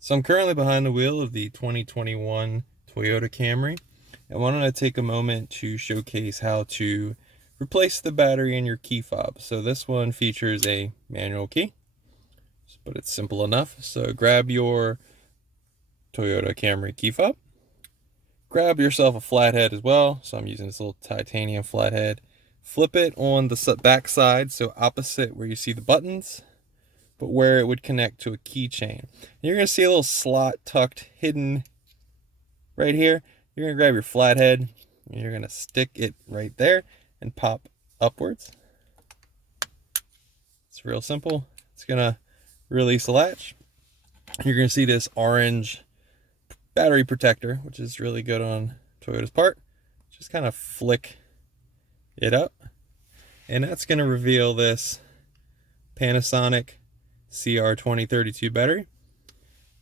So I'm currently behind the wheel of the 2021 Toyota Camry. I wanted to take a moment to showcase how to replace the battery in your key fob. So this one features a manual key, but it's simple enough. So grab your Toyota Camry key fob. Grab yourself a flathead as well. So I'm using this little titanium flathead. Flip it on the back side, so opposite where you see the buttons, but where it would connect to a keychain. You're going to see a little slot tucked hidden right here. You're going to grab your flathead and you're going to stick it right there and pop upwards. It's real simple. It's going to release the latch. You're going to see this orange battery protector, which is really good on Toyota's part. Just kind of flick it up, and that's going to reveal this Panasonic CR2032 battery.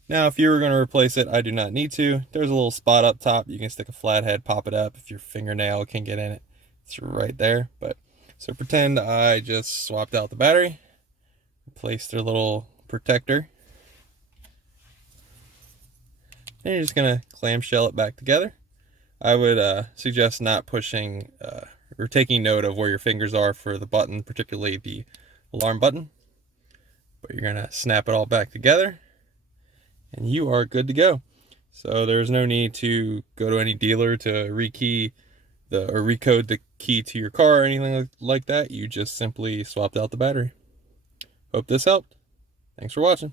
Now, if you were going to replace it, I do not need to. There's a little spot up top. You can stick a flathead, pop it up. If your fingernail can get in it, it's right there. But so pretend I just swapped out the battery, replaced their little protector, and you're just going to clamshell it back together. I would suggest not pushing or taking note of where your fingers are for the button, particularly the alarm button. But you're going to snap it all back together, and you are good to go. So there's no need to go to any dealer to rekey or recode the key to your car or anything like that. You just simply swapped out the battery. Hope this helped. Thanks for watching.